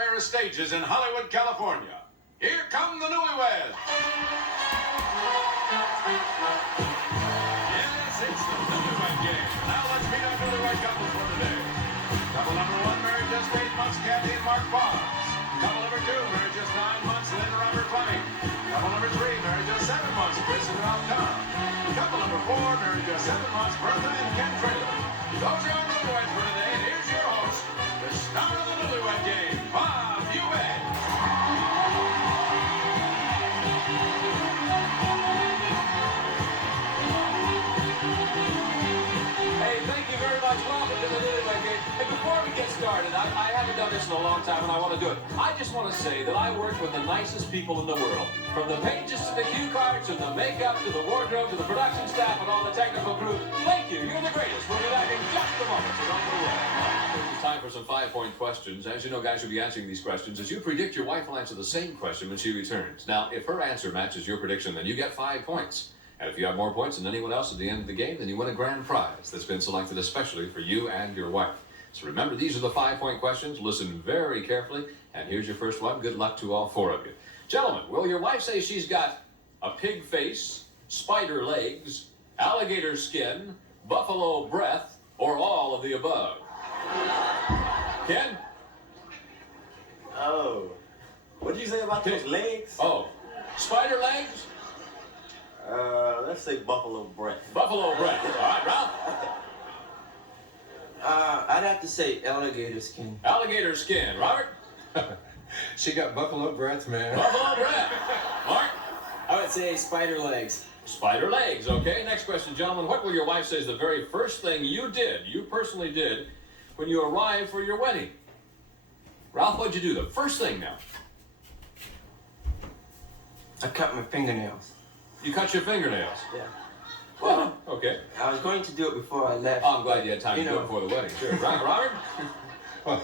Paris stages in Hollywood, California. Here come the Newlyweds. Yes, it's the Newlywed Game. Now let's meet our newlywed couples for today. Couple number 1, married just 8 months, Kathy and Mark Boggs. Couple number 2, married just 9 months, Lynn and Robert Fleming. Couple number 3, married just 7 months, Chris and Ralph Tom. Couple number 4, married just 7 months, Bertha and Ken Traylor. Those are our newlyweds for today, and here's your host, the star of the Newlywed Game, Bob Hewitt. Hey, thank you very much. Welcome to the Newlywed Game. Hey, before we get started, I haven't done this in a long time, and I want to do it. I just want to say that I work with the nicest people in the world. From the pages to the cue cards, to the makeup, to the wardrobe, to the production staff, and all the technical crew. Thank you. You're the greatest. We'll be back in just a moment, so don't go away. It's time for some 5-point questions. As you know, guys, you'll be answering these questions. As you predict, your wife will answer the same question when she returns. Now, if her answer matches your prediction, then you get 5 points. And if you have more points than anyone else at the end of the game, then you win a grand prize that's been selected especially for you and your wife. So remember, these are the 5-point questions. Listen very carefully. And here's your first one. Good luck to all 4 of you. Gentlemen, will your wife say she's got a pig face, spider legs, alligator skin, buffalo breath, or all of the above? Ken? Oh. What did you say about those legs? Oh, spider legs? Let's say buffalo breath. Buffalo breath. All right, Ralph? I'd have to say alligator skin. Alligator skin. Robert? She got buffalo breath, man. Buffalo breath. Mark? I would say spider legs. Spider legs. Okay, next question, gentlemen. What will your wife say is the very first thing you personally did, when you arrived for your wedding? Ralph, what'd you do? The first thing now. I cut my fingernails. You cut your fingernails. Yeah. Well, okay. I was going to do it before I left. Oh, I'm glad you had time to do it before the wedding. Sure. Robert? Well,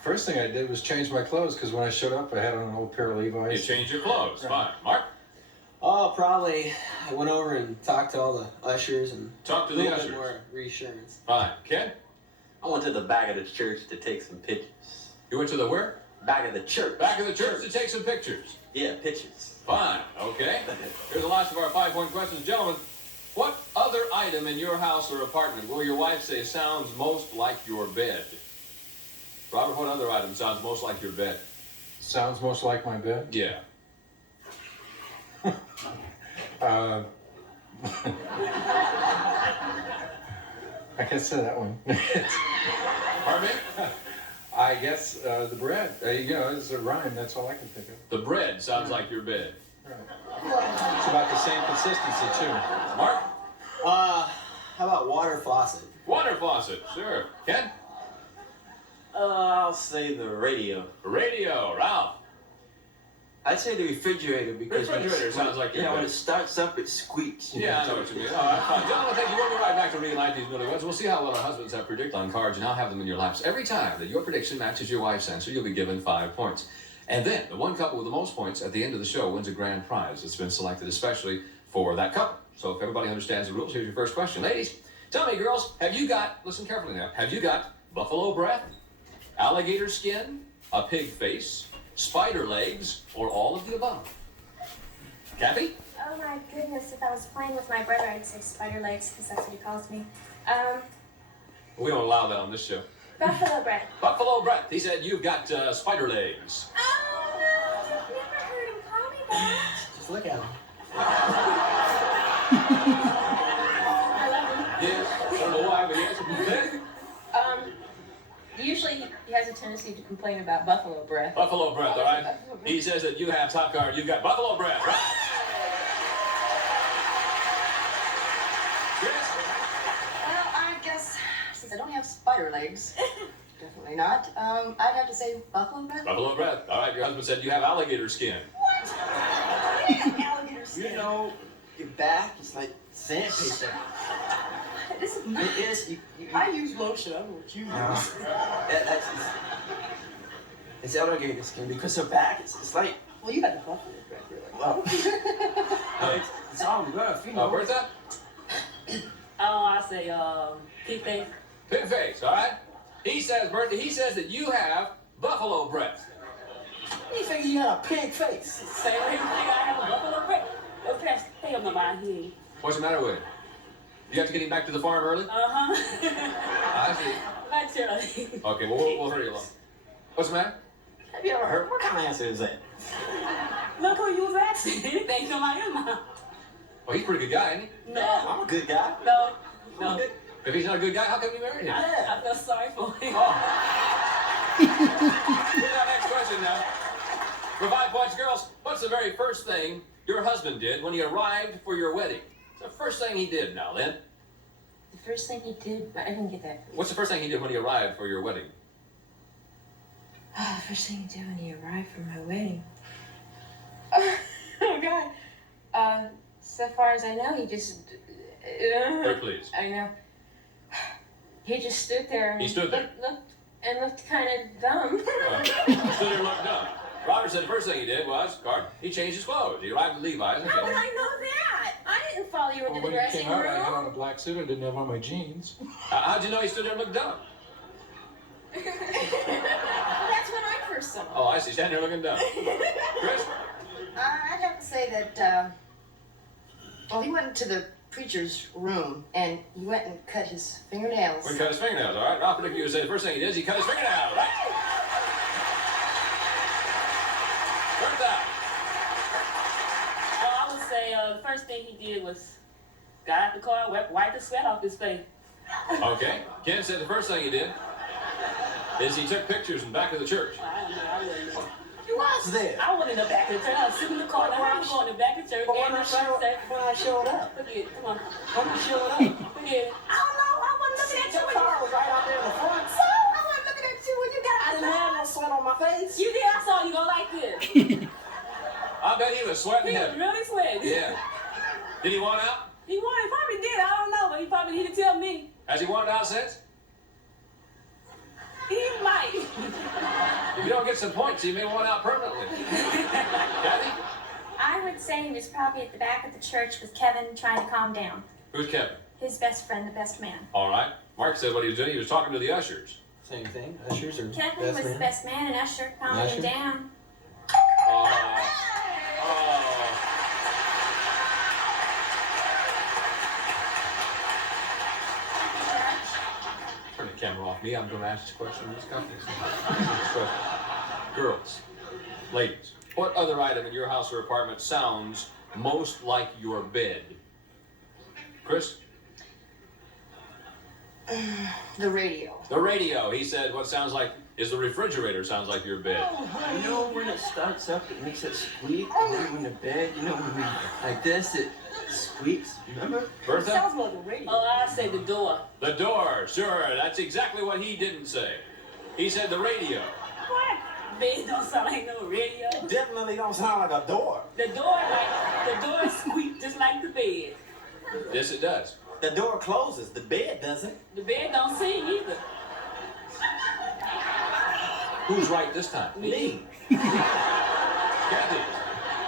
first thing I did was change my clothes because when I showed up, I had on an old pair of Levi's. You changed your clothes. Right. Fine. Mark? Oh, probably I went over and talked to all the ushers and talk to the ushers. A little bit more reassurance. Fine. Ken? I went to the back of the church to take some pictures. You went to the where? Back of the church. Back of the church to take some pictures. Yeah, pictures. Fine. Okay. Here's the last of our 5-point questions. Gentlemen, what other item in your house or apartment will your wife say sounds most like your bed? Robert, what other item sounds most like your bed? Sounds most like my bed? Yeah. I can't say that one. Pardon me? I guess the bread. It's a rhyme. That's all I can think of. The bread sounds like your bed. Right. It's about the same consistency, too. Mark? How about water faucet? Water faucet. Sure. Ken? I'll say the radio. Radio. Ralph? I'd say the refrigerator because Refrigerator sounds like your bed. when it starts up, it squeaks. Yeah, I know what you mean. All right, fine. Gentlemen, thank you. We'll be right back to reunite these newlyweds. We'll see how well our husbands have predicted on cards, and I'll have them in your laps. Every time that your prediction matches your wife's answer, you'll be given 5 points. And then the one couple with the most points at the end of the show wins a grand prize that's been selected especially for that couple. So if everybody understands the rules, here's your first question. Ladies, tell me, girls, listen carefully now, have you got buffalo breath, alligator skin, a pig face, spider legs, or all of the above? Kathy? Oh my goodness, if I was playing with my brother, I'd say spider legs, because that's what he calls me. We don't allow that on this show. Buffalo breath. Buffalo breath. He said you've got spider legs. Oh no, I've never heard him call me that. Just look at him. I love him. Yes. I don't know why, but yes. Usually he has a tendency to complain about buffalo breath. Buffalo breath, all right? He says that you have top card, you've got buffalo breath, right? Yes. Well, I guess since I don't have spider legs, definitely not. I'd have to say buffalo breath. Buffalo breath. All right, your husband said you have alligator skin. What? I have alligator skin. You know, your back is like sandpaper. This is It is. I use lotion. I don't know what you use. It's alligator skin because her back it's like. Well, you got the buffalo breath. You're like, Well, it's all rough, you know. Bertha? oh, I say pig face. Pig face, all right? He says, Bertha, he says that you have buffalo breath. You figure you had a pig face. Say what you think I have a buffalo break. Okay, stay on the line here. What's the matter with him? You have to get him back to the farm early? Uh-huh. I see. Naturally. Okay, well, we'll hurry along. What's the matter? Have you ever heard? What kind of answer is that? Look who you was asking. Anything come out your mouth. Well, he's a pretty good guy, isn't he? No. I'm a good guy. No. No. If he's not a good guy, how come you married him? I feel sorry for him. Here's our next question now. For 5 points, girls, what's the very first thing your husband did when he arrived for your wedding? It's the first thing he did now, Lynn. The first thing he did, I didn't get that. What's the first thing he did when he arrived for your wedding? Oh, the first thing he did when he arrived for my wedding. Oh, God. So far as I know, he just... Very please. I know. He just stood there and He stood there. looked kind of dumb. Stood there and looked dumb. Robert said the first thing he did was, he changed his clothes. He arrived at Levi's. How would I know that? I didn't follow you into Well, the when he dressing came out, I had room. on a black suit and didn't have on my jeans. How'd you know he stood there and looked dumb? That's when I first saw him. Oh, I see. Standing there looking dumb. Chris? I'd have to say that, well, he went to the preacher's room and he went and cut his fingernails. We cut his fingernails, all right? I'll predict you to say the first thing he did is he cut his fingernails, right? Bertha! Well, I would say the first thing he did was got out the car, wiped the sweat off his face. Okay. Ken said the first thing he did is he took pictures in the back of the church. I don't know. I wouldn't know. You was there. I went in the back of the church. I was sitting in the car. I was going in the back of the church. But And the church said, when I showed up, look at it. Come on. when you showed up, Look at it. I don't know. I wasn't looking at you. your car was right out there in the front. So, I wasn't looking at you when you got I out didn't have no sweat on my face. You did. I saw you go like this. I bet he was sweating He was heavy. really sweating. Yeah. Did he want out? He probably did. I don't know, but he probably didn't tell me. Has he wanted out since? He might. If you don't get some points, he may want out permanently. Kathy? I would say he was probably at the back of the church with Kevin trying to calm down. Who's Kevin? His best friend, the best man. All right. Mark said what he was doing. He was talking to the ushers. Same thing. Ushers are Kevin best was man. the best man, and Usher calming Usher? him down. Turn the camera off me. I'm going to ask this question in this context. Girls, ladies, what other item in your house or apartment sounds most like your bed? Chris? The radio. The radio. He said what sounds like is the refrigerator sounds like your bed. You know when it starts up, it makes that squeak. And then when the bed, you know, when we like this, it squeaks. Remember? Bertha? Sounds like a radio. Oh, I say the door. The door. Sure. That's exactly what he didn't say. He said the radio. What? Bed don't sound like no radio. Definitely don't sound like a door. The door squeak just like the bed. Yes, it does. The door closes. The bed doesn't. The bed don't sing either. Who's right this time? Me. Kathy.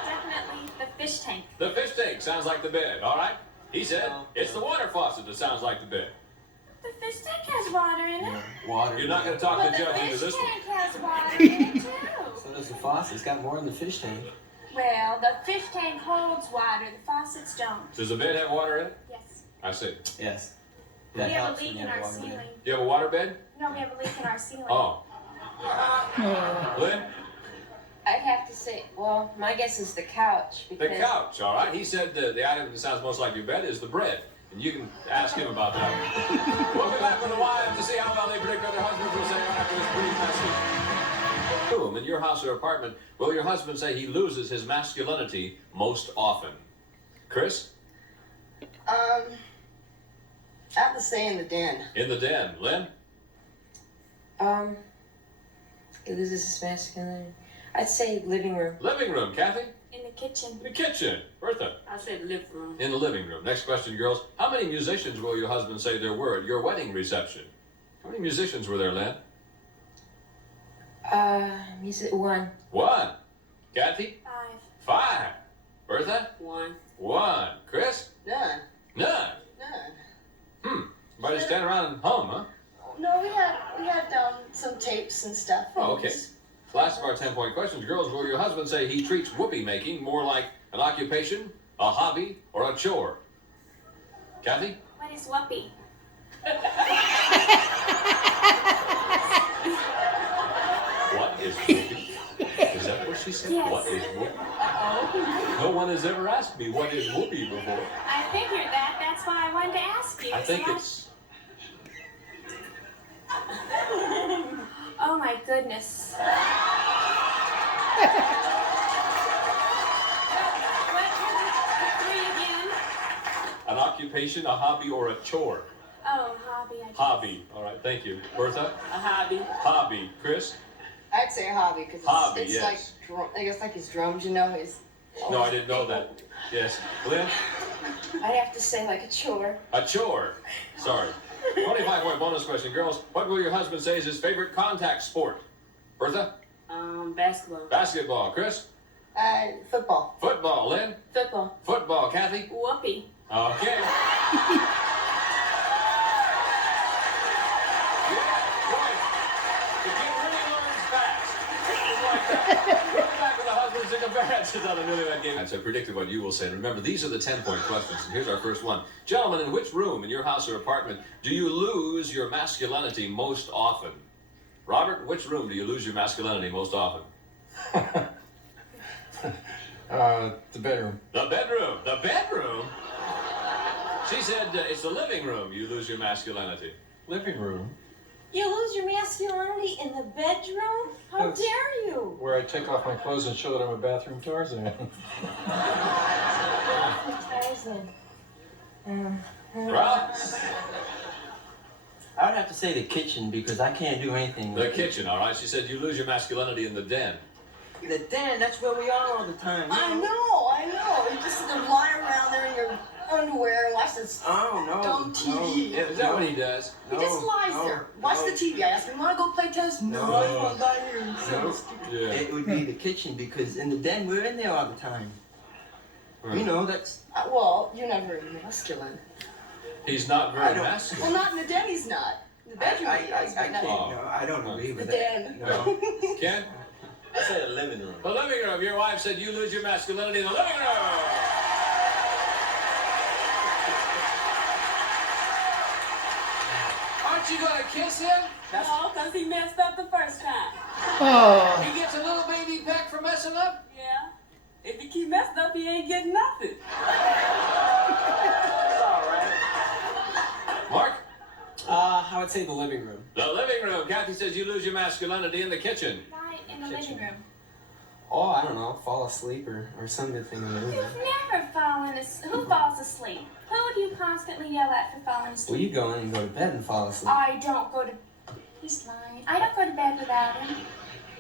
Definitely the fish tank. The fish tank sounds like the bed. All right. He said Oh. it's the water faucet that sounds like the bed. The fish tank has water in it. Water. You're not going to talk Well, the the judge into fish this one. tank has water in it too. So does the faucet. It's got more than the fish tank. Well, the fish tank holds water. The faucets don't. Does the bed have water in it? Yes. I see. Yes. We That have a helps when leak you in have our water in it. ceiling. Do you have a water bed? No, we have a leak in our ceiling. Oh. Lynn? I'd have to say, well, my guess is the couch. The Because couch. All right. He said the item that sounds most like your bed is the bread. And you can ask him about that. We'll be back with the wives to see how well they predict what their husbands will say right after this brief message. Boom. In your house or apartment, will your husband say he loses his masculinity most often? Chris? I have to say in the den. In the den. Lynn? It loses his masculinity. I'd say living room. Living room. Kathy? In the kitchen. The kitchen. Bertha? I said the living room. In the living room. Next question, girls. How many musicians will your husband say there were at your wedding reception? How many musicians were there, Lynn? Music one. One. Kathy? 5. 5. Bertha? 1. 1. Chris? None. None. None. Everybody stand around and hum, huh? No, we had some tapes and stuff. Oh, okay. Last of our 10-point questions. Girls, will your husband say he treats whoopee making more like an occupation, a hobby, or a chore? Kathy? What is whoopee? What is whoopee? Is that what she said? Yes. What is whoopee? No one has ever asked me what is whoopee before. I figured that. That's why I wanted to ask you. I think So it's... Oh my goodness. What were the three again? an occupation, a hobby, or a chore. Oh, hobby. I guess. Hobby. All right, thank you. Bertha? A hobby. Hobby. Chris? I'd say hobby because Hobby, it's yes. like I guess like his drums, you know. His No, I didn't know that. Yes. Lynn? I'd have to say like a chore. A chore. Sorry. 25-point bonus question. Girls, what will your husband say is his favorite contact sport? Bertha? Basketball. Basketball. Chris? Football. Football. Lynn? Football. Football. Kathy? Whoopee. Okay. On the Newlywed Game. As I predicted what you will say. And remember, these are the 10-point questions. And here's our first one. Gentlemen, in which room in your house or apartment do you lose your masculinity most often? Robert, in which room do you lose your masculinity most often? The bedroom. The bedroom. The bedroom? She said it's the living room you lose your masculinity. Living room, You lose your masculinity in the bedroom? How That's- dare you? where I take off my clothes and show that I'm a bathroom Tarzan. Tarzan. Ralph? I would have to say the kitchen because I can't do anything. The kitchen, all right. She said you lose your masculinity in the den. The den, that's where we are all the time. You I know. You just lie around there in your underwear and watch this. Oh, no. Dumb TV. No, Is that what he does? He just lies there. Watch the TV. I ask him, "Want to go play tennis?" No, I just want to lie here and sit on the stupid. Yeah. It would be the kitchen because in the den we're in there all the time. Right. You know, that's. Well, you're not very masculine. He's not I very don't- masculine. Well, not in the den. He's not. In the bedroom, he is, I but can't. not No, I don't agree the with den. that. No. Ken? I said the living room. The living room. Your wife said you lose your masculinity in the living room. Aren't you going to kiss him? No, because he messed up the first time. He gets a little baby peck for messing up? Yeah. If he keep messing up, he ain't getting nothing. Mark? I would say the living room. The living room. Kathy says you lose your masculinity in the kitchen. Why in the living room? Oh, I don't know, fall asleep or some good thing in the living room. You've never fallen asleep. Who falls asleep? Who do you constantly yell at for falling Well, asleep? you go in and go to bed and fall asleep. I don't go to... He's lying. I don't go to bed without him.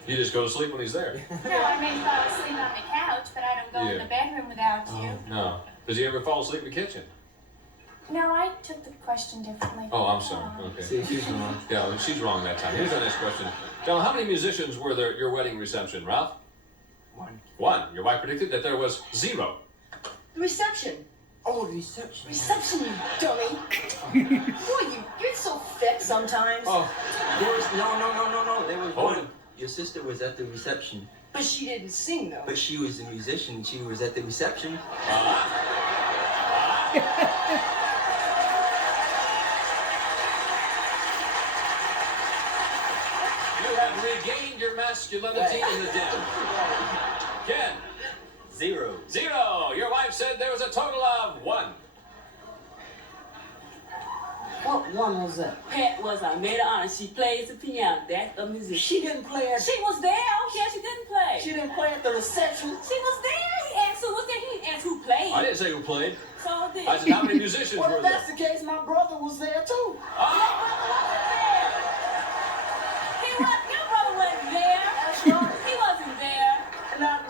You just go to sleep when he's there. No, I may fall asleep on the couch, but I don't go in Yeah. the bedroom without you. No. Does he ever fall asleep in the kitchen? No, I took the question differently. Oh, I'm sorry. Okay. See, she's wrong. Yeah, well, she's wrong that time. Here's our next question. John, how many musicians were there at your wedding reception, Ralph? One. One. Your wife predicted that there was 0. The reception. Oh, the reception. Reception, you dummy. Boy, you're so thick sometimes. Oh, there was no. There was Oh. one. Your sister was at the reception, But she didn't sing, though. but she was a musician. She was at the reception. You have regained your masculinity in the den. Ken? 0. 0. Your wife said there was a total of 1. What one was that? Pat was a maid of honor. She plays the piano. That's a musician. She didn't play at. She was there. Yeah, she didn't play. She didn't play at the reception. She was there. He asked who was there. He didn't ask who played. I didn't say who played. So did I said how many musicians Well, were if there? that's the case, my brother was there too. Your brother wasn't there. That's right. He wasn't there. And I,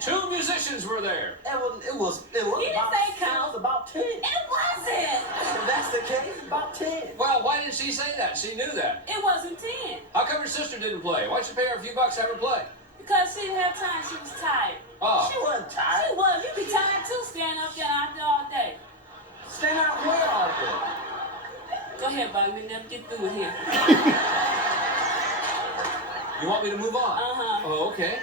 2 musicians were there. it was He didn't about, say it count. was about 10. It wasn't. If that's the case, about 10. Well, why didn't she say that? She knew that. It wasn't 10. How come her sister didn't play? Why'd you pay her a few bucks to have her play? Because she didn't have time. She was tired. Oh. She wasn't tired. She was. You be tired too, standing up there out there all day. Stand out where all day. Go ahead, Bobby. We never get through with here. You want me to move on? Uh-huh. Oh, okay.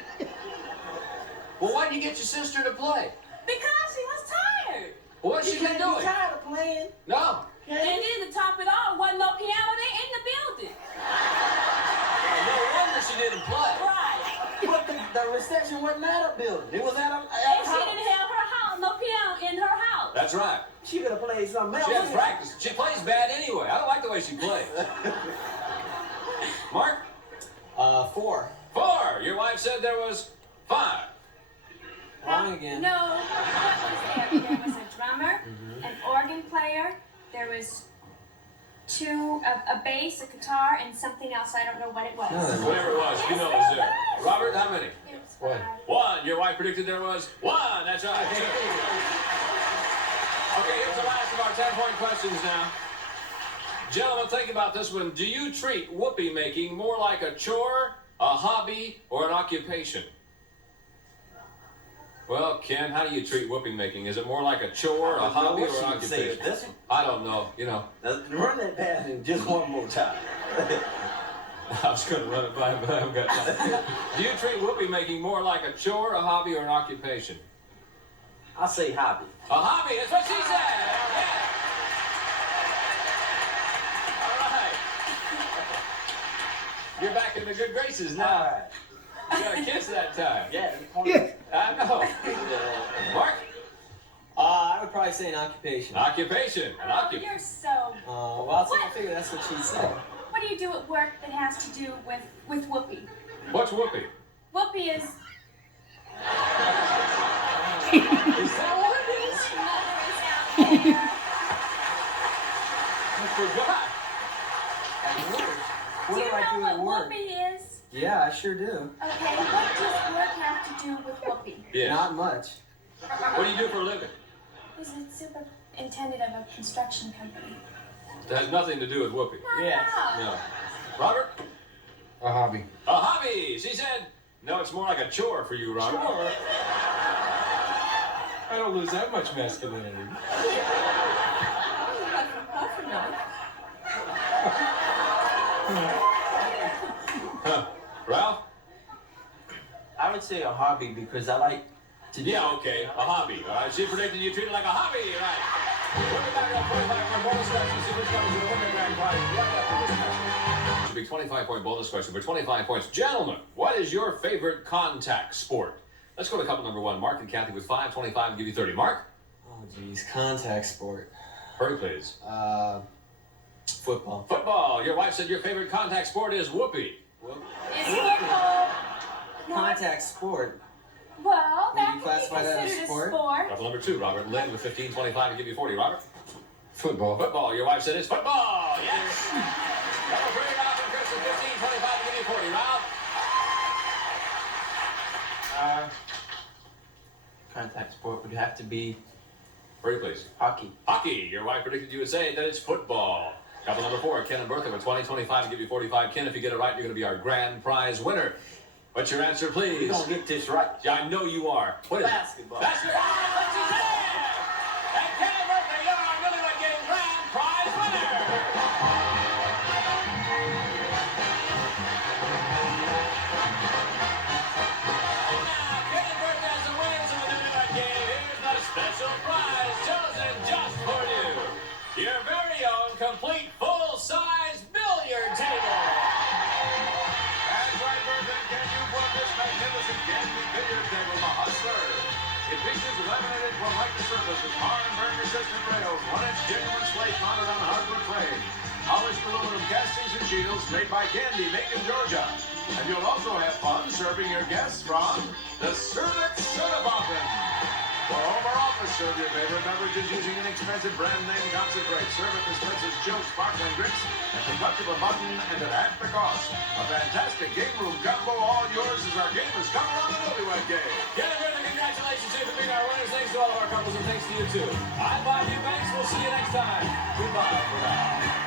Well, why did you get your sister to play? Because she was tired. Well, what's she been doing? You tired of playing? No. And then to top it all, wasn't no piano there in the building. No wonder she didn't play. Right. But the reception wasn't at a building. It was at a And she house. didn't have her house, no piano in her house. That's right. She could have played something else. She has practice. She plays bad anyway. I don't like the way she plays. Mark? 4. 4. Your wife said there was 5. Wrong again. No, what was there? There was a drummer, an organ player, there was a bass, a guitar, and something else. I don't know what it was. Whatever it was, you know it was there. Robert, how many? It was One. 5. 1. Your wife predicted there was 1. That's right. Okay, here's the last of our 10-point questions now. Gentlemen, think about this one. Do you treat whoopee making more like a chore, a hobby, or an occupation? Well, Ken, how do you treat whoopee making? Is it more like a chore, a hobby, or an occupation? This one. I don't know. You know, Now, run that past him just one more time. I was going to run it by him, but I haven't got time. Do you treat whoopee making more like a chore, a hobby, or an occupation? I'll say hobby. A hobby, that's what she said. Yeah. All right. You're back in the good graces now. All right. You got a kiss that time. Yeah. I know. Mark? I would probably say an occupation. Occupation. An Oh, occupation. you're so. Well, I figure that's what she said. What do you do at work that has to do with whoopee? What's whoopee? Whoopee is. Is that what it is? My mother is out there. I forgot. At work. Do What you do I do know at what work? whoopee is? Yeah, I sure do. Okay, what does work have to do with whoopee? Yeah. Not much. What do you do for a living? He's a superintendent of a construction company. That has nothing to do with whoopee. Yes. No. Robert? A hobby. A hobby. She said, no, it's more like a chore for you, Robert. Sure. I don't lose that much masculinity. Huh. Ralph? I would say a hobby because I like to do. Yeah, okay. A hobby. All right. She predicted you treat it like a hobby. Right. We'll be back on 25-point bonus question. See which comes to the winning grand prize. Right after this question. Should be 25-point bonus question for 25 points. Gentlemen, what is your favorite contact sport? Let's go to couple number 1. Mark and Kathy with 5, and give you 30. Mark? Oh, geez. Contact sport. Hurry, please. Football. Football. Your wife said your favorite contact sport is whoopee. Is football. Contact sport. Well, Would you that can be classify that as considered a sport? sport. Couple number 2. Robert Lynn with 15, and give you 40. Robert? Football. Football. Your wife said it's football. Yes. Number 3. Ralph and Chris with 15, and give you 40. Ralph? Contact sport would have to be Hurry, please. hockey. Hockey. Your wife predicted you would say that it's football. Couple number 4, Ken and Bertha with 20, and give you 45. Ken, if you get it right, you're going to be our grand prize winner. What's your answer, please? We're going to get this right. Yeah, I know you are. What is it? Basketball. Basketball. What you say? And Ken and Bertha, you're our Newlywed Game grand prize winner. And now, Ken and Bertha as the winners of the Newlywed Game. Here's the special prize chosen just for you. Your very own complete full-size billiard table. That's right, Bertha. Can you won this magnificent Gandy billiard table, the Hustler? It features laminated Formica surfaces, bar and burn resistant rails, 1-inch genuine slate mounted on hardwood frame, polished aluminum castings and shields made by Gandy, Macon, Georgia. And you'll also have fun serving your guests from the Cervix Soda Fountain. For home or office, serve your favorite beverages using inexpensive brand name concentrate. Serve at dispenses chilled sparkling drinks at the touch of a button and at half the cost. A fantastic game room combo, all yours as our game is coming on the Newlywed Game. Ken and Bertha, congratulations to you for being our winners. Thanks to all of our couples and thanks to you too. I'm Bob Eubanks. We'll see you next time. Goodbye for now.